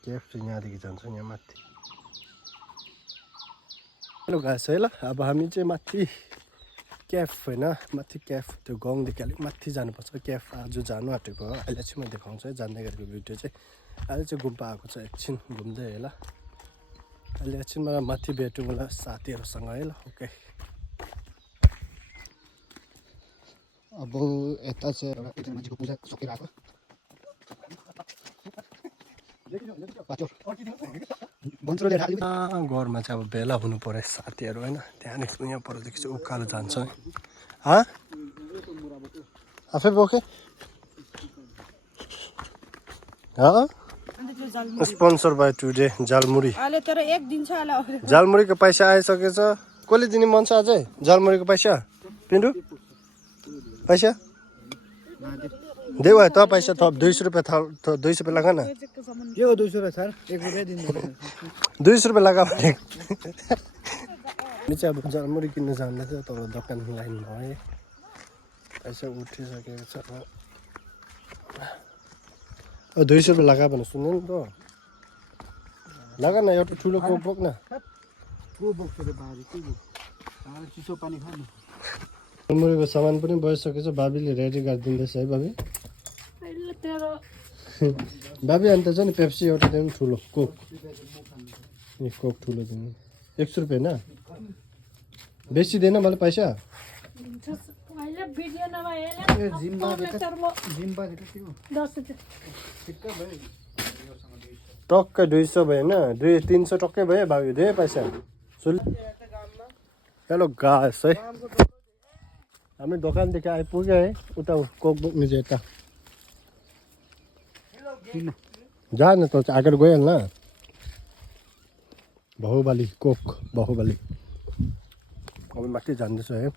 केफ चाहिँ यहाँदेखि जान्छ यहाँ माथि। हेलो गाइस है ल, अब हामी चाहिँ माथि क्याफ होइन, माथि क्याफ त्यो गाउँदेखि अलिक माथि जानुपर्छ। क्याफ आज जानु आँटेको हो, अहिले चाहिँ म देखाउँछु है जाँदै गरेको भिडियो चाहिँ। अहिले चाहिँ गुम्पा आएको छ, एकछिन घुम्दै है ल। अहिले एकछिन मलाई माथि भेटौँ होला साथीहरूसँग है ल। ओके, अब यता चाहिँ एउटा एकजना मान्छेको पूजा सकेर आएको घरमा चाहिँ अब भेला हुनु पर्यो साथीहरू होइन। त्यहाँदेखि यहाँ परदेखि चाहिँ उकालो जान्छ है। आफै बोके स्पोन्सर बाई टुडे झालमुरी। झालमुरीको पैसा आइसकेछ। कसले दिने मन छ अझै झालमुरीको पैसा? पिन्डु पैसा देऊ है त, पैसा थप 200 रुपियाँ थप 200 रुपियाँ लगा न। के हो 200 रुपियाँ सर? 1 रुपियाँ दिनु। 200 रुपियाँ लगा भने हामी चाहिँ अब झालमुरी किन्नु जाँदैछ तल दोकान लाइन भयो। पैसा उठिसकेको छ। 200 रुपियाँ लगा भने सुन्नु नि त, लगा न एउटा ठुलो कोक बोक न। चिसो पानी खानु। झालमुरीको सामान पनि भइसकेछ, भाबीले रेडी गरिदिँदैछ है भाबी। भाबी अन्त चाहिँ नि पेप्सी एउटा दिनु ठुलो कोक। ए कोक ठुलो दिनु 100 रुपियाँ होइन, बेसी दिएन मलाई पैसा। टक्कै 200 भयो होइन, 300 टक्कै भयो भाबी, दे पैसा सुल। हेलो गाइस है, हामी दोकानदेखि आइपुग्यो है। उता कोक बोक्नु चाहिँ यता जा न त, अगाडि गइहाल्न। बाहुबली कोक, बाहुबली। अब माथि जाँदैछ है।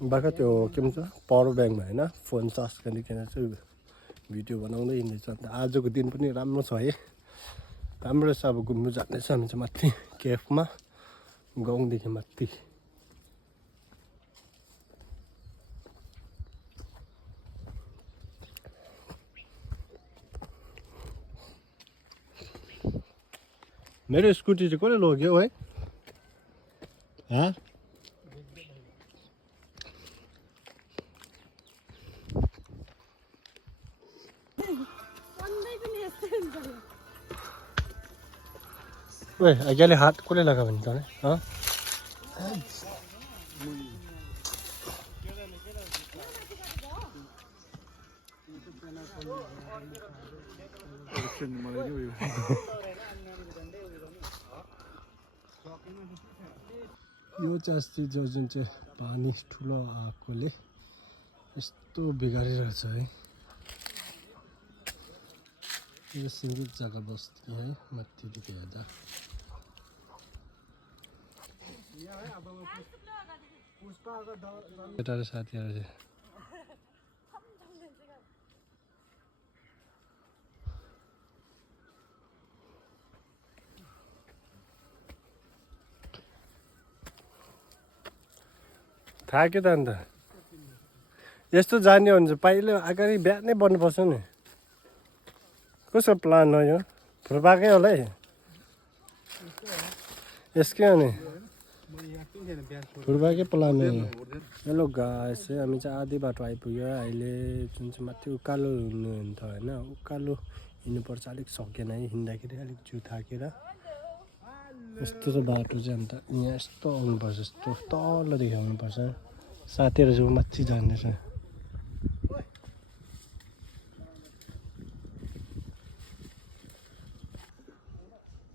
बाख्रा त्यो के भन्छ पावर ब्याङ्कमा होइन, फोन चार्ज गरिकन चाहिँ भिडियो बनाउँदै हिँड्दैछ। अन्त आजको दिन पनि राम्रो छ है, राम्रो छ। अब घुम्नु जाँदैछ हामी चाहिँ माथि केफमा, गाउँदेखि माथि। मेरो स्कुटी चाहिँ कसले लग्यो है? ओए अगाडि हात कसले लगा भने त यो चाहिँ अस्ति जो जुन चाहिँ पानी ठुलो आएकोले यस्तो बिगारिरहेछ है। यो सिङ्गै जग्गा बस्ती है माथिदेखि हेर्दा। केटाहरू साथीहरू चाहिँ थाक्यो त। अन्त यस्तो जाने हो भने चाहिँ पहिले अगाडि बिहानै बन्नुपर्छ नि। कसको प्लान हो यो? फुर्पाकै होला है यसकै हो नि, फुर्पाकै प्लान हो। हेलो गाइस है, हामी चाहिँ आधी बाटो आइपुग्यो अहिले। जुन चाहिँ माथि उकालो हुनुहुन्थ्यो होइन, उकालो हिँड्नुपर्छ। अलिक सकेन है हिँड्दाखेरि, अलिक जिउ थाकेर। यस्तो चाहिँ बाटो चाहिँ अन्त यहाँ यस्तो आउनुपर्छ, यस्तो तलदेखि आउनुपर्छ। साथीहरू चाहिँ माथि जाँदैछ।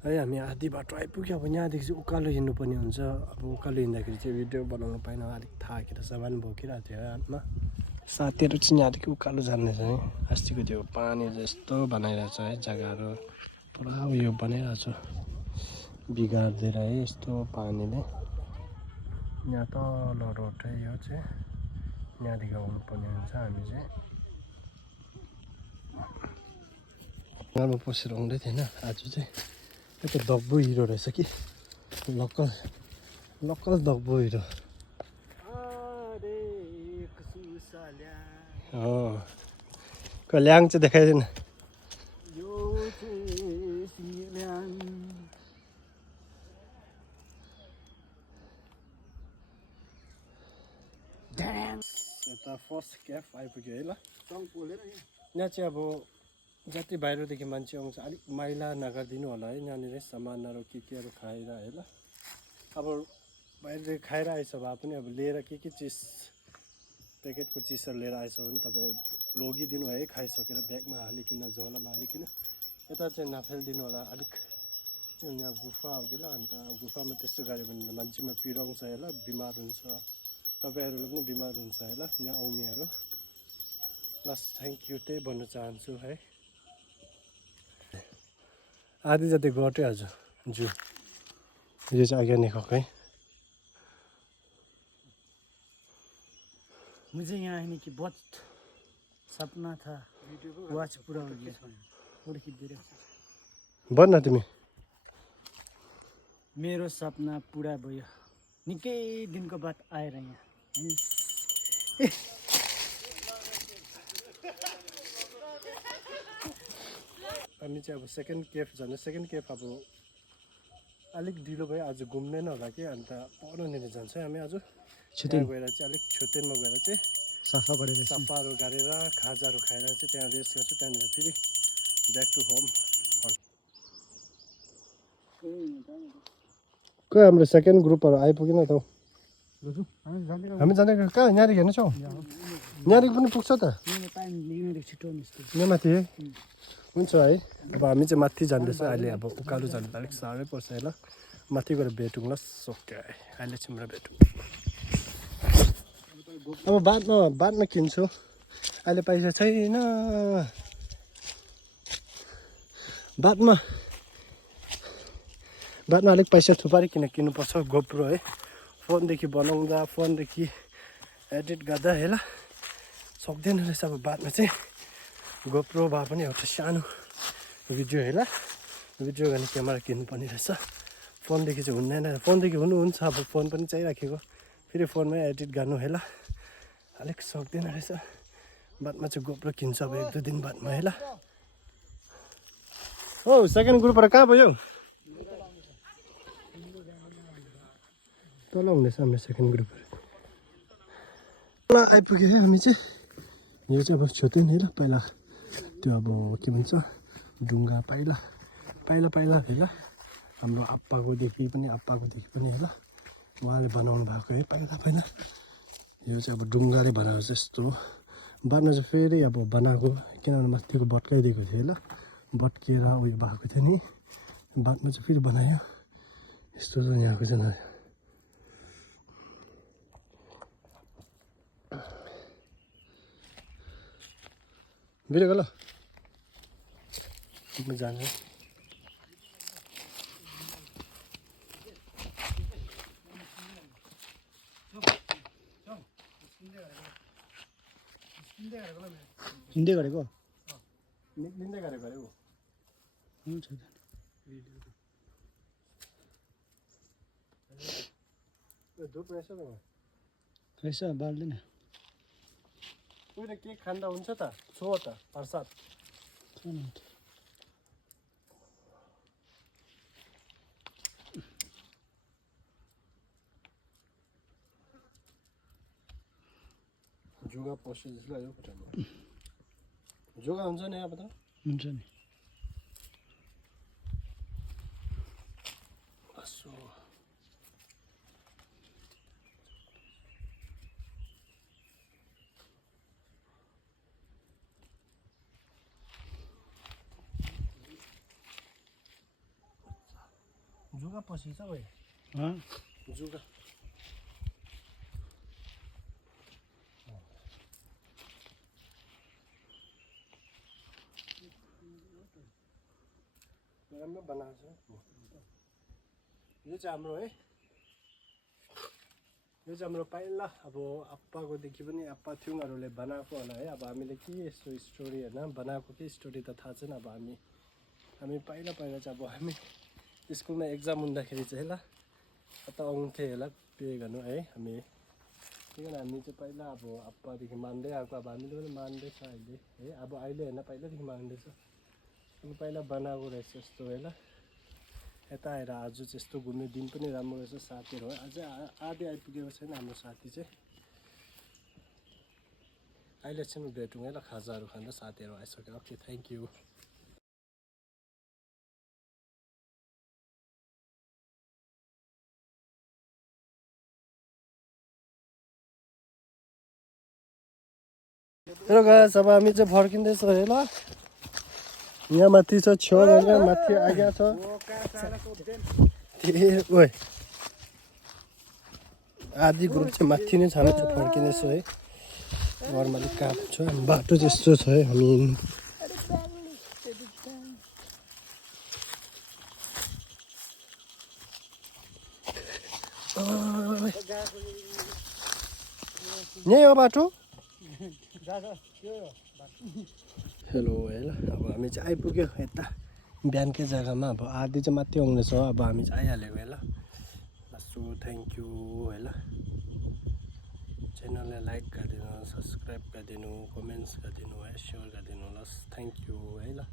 है हामी आधी बाटो आइपुग्यो। अब यहाँदेखि चाहिँ उकालो हिँड्नुपर्ने हुन्छ। अब उकालो हिँड्दाखेरि चाहिँ भिडियो बनाउनु पाएन, अलिक थाकेर सामान बोकिरहेको थियो हातमा। साथीहरू चाहिँ यहाँदेखि उकालो जाँदैछ है। अस्तिको त्यो पानी जस्तो बनाइरहेछ है, जग्गाहरू पुरा उयो बनाइरहेछ, बिगारिदिएर है यस्तो पानीले। यहाँ तल रोड है यो चाहिँ, यहाँदेखि आउनुपर्ने हुन्छ हामी चाहिँ। घरमा पसेर आउँदै थिएन आज चाहिँ। यो त दब्बु हिरो रहेछ कि, लोकल दब्बु हिरो। ल्याङ चाहिँ देखाइदिएन। फर्स्ट क्याफ आइपुग्यो है ल। यहाँ चाहिँ अब जति बाहिरदेखि मान्छे आउँछ अलिक मैला नगरिदिनु होला है। यहाँनिर सामानहरू केहरू खाएर है ल। अब बाहिरदेखि खाएर आएछ भए पनि अब लिएर के चिज प्याकेटको चिजहरू लिएर आएछ भने तपाईँहरू लगिदिनु है। खाइसकेर ब्यागमा हालिकन झोलामा हालिकन यता चाहिँ नफालिदिनु होला। अलिक यहाँ गुफा हो कि ल, अन्त गुफामा त्यस्तो गऱ्यो भने मान्छेमा पिराउँछ है ल, बिमार हुन्छ। तपाईँहरूले पनि बिमार हुन्छ है ल यहाँ आउनेहरू। प्लस थ्याङ्क यू त्यही भन्न चाहन्छु है। आधी जति गट्यो आज जू। ये चाहिँ आगे नहीं है। मुझे यहाँ आने की बहुत सपना था, वो आज पूरा हो गया। और किधर बन न तिमी। मेरो सपना पूरा भयो। निकै दिनको बाद आएर यहाँ हामी चाहिँ अब सेकेन्ड केफ जाने। सेकेन्ड केफ अब अलिक ढिलो भयो आज, घुम्दैन होला कि, अन्त परनिर जान्छ हामी आज। त्यहाँ गएर चाहिँ अलिक छोटेनमा गएर चाहिँ सफाहरू गरेर खाजाहरू खाएर चाहिँ त्यहाँ रेस्ट गर्छ। त्यहाँनिर फेरि ब्याक टु होम। कहाँ हाम्रो सेकेन्ड ग्रुपहरू आइपुगेन त। हामी जाने कहाँ यहाँदेखि हेर्नु छौ? यहाँदेखि पनि पुग्छ त यहाँ माथि। हुन्छ है। अब हामी चाहिँ माथि जाँदैछ अहिले। अब उकालो जानु त अलिक साह्रै पर्छ है ल। माथि गएर भेटौँ ल। सोके अहिले चाहिँ मेरो भेटौँ। अब बादमा किन्छु, अहिले पैसा छैन। बादमा अलिक पैसा थुपारिकन किन्नुपर्छ गोप्रो है। फोनदेखि बनाउँदा, फोनदेखि एडिट गर्दा है ल सक्दैन रहेछ। अब बादमा चाहिँ गोप्रो भए पनि एउटा सानो भिडियो है ल, भिडियो गर्ने क्यामेरा किन्नुपर्ने रहेछ। फोनदेखि चाहिँ हुँदैन। फोनदेखि हुनुहुन्छ, अब फोन पनि चाहिराखेको, फेरि फोनमै एडिट गर्नु है ल, अलिक सक्दैन रहेछ। बादमा चाहिँ गोप्रो किन्छ अब 1-2 दिन बादमा है ल। हो सेकेन्ड ग्रुपबाट कहाँ भयो? तल हुँदैछ हाम्रो सेकेन्ड ग्रुपहरू। तल आइपुग्यो है हामी चाहिँ। यो चाहिँ अब छोटेन है ल। पहिला त्यो अब के भन्छ ढुङ्गा पाइला है ल, हाम्रो आप्पाकोदेखि पनि है ल, उहाँले बनाउनु भएको है पहिला। यो चाहिँ अब ढुङ्गाले बनाएको जस्तो। बादमा चाहिँ फेरि अब बनाएको, किनभने माथिको भत्काइदिएको थियो है ल, भत्किएर उयो भएको थियो नि। बादमा चाहिँ फेरि बनायो यस्तो। यहाँको चाहिँ भिडियो ल जान्छ। हिँड्दै गरेको निक्लिँदै गरेको अरे ऊ। हुन्छ धुप रहेछ त रहेछ बाल्दैन। उयो त केक खाँदा हुन्छ त, छो त प्रसाद। जुगा पस्यो जस्तो लाग्यो खुट्टामा। जुगा हुन्छ नि अब त। हुन्छ नि। जुगा पसिन्छ भाइ। जुगा राम्रो बनाएको छ। यो चाहिँ हाम्रो है, यो चाहिँ हाम्रो पहिला अब आप्पाकोदेखि पनि आप्पा थ्युङहरूले बनाएको होला है। अब हामीले के यस्तो स्टोरी होइन बनाएको, के स्टोरी त थाहा छैन। अब हामी पहिला चाहिँ अब हामी स्कुलमा एक्जाम हुँदाखेरि चाहिँ ल कता आउँथेँ होला पे गर्नु है हामी। किनभने हामी चाहिँ पहिला अब आप्पादेखि मान्दै आएको, अब हामीले पनि मान्दैछ अहिले है। अब अहिले होइन पहिलादेखि मान्दैछ। अब पहिला बनाएको रहेछ यस्तो है ल। यता आएर आज चाहिँ यस्तो घुम्ने दिन पनि राम्रो रहेछ। साथीहरू है अझै आधी आइपुगेको छैन हाम्रो साथी चाहिँ। अहिले चाहिँ भेटौँ है ल खाजाहरू खाँदा साथीहरू आइसक्यो okay thank you hello guys अब हामी चाहिँ फर्किँदैछौँ है ल यहाँ माथि छ छेउ भनेर माथि आइया छ ओए आधी ग्रुप चाहिँ माथि नै छ हामी चाहिँ फर्किँदैछौँ है घरमा अलिक काम छ बाटो त्यस्तो छ है हामी यही हो बाटो हेलो है ल अब हामी चाहिँ आइपुग्यो यता बिहानकै जग्गामा अब आधी चाहिँ माथि आउँदैछ अब हामी चाहिँ आइहालेको है ल सो थ्याङ्क यू है ल च्यानललाई लाइक गरिदिनु सब्सक्राइब गरिदिनु कमेन्ट्स गरिदिनु है सेयर गरिदिनु ल थ्याङ्क यू है ल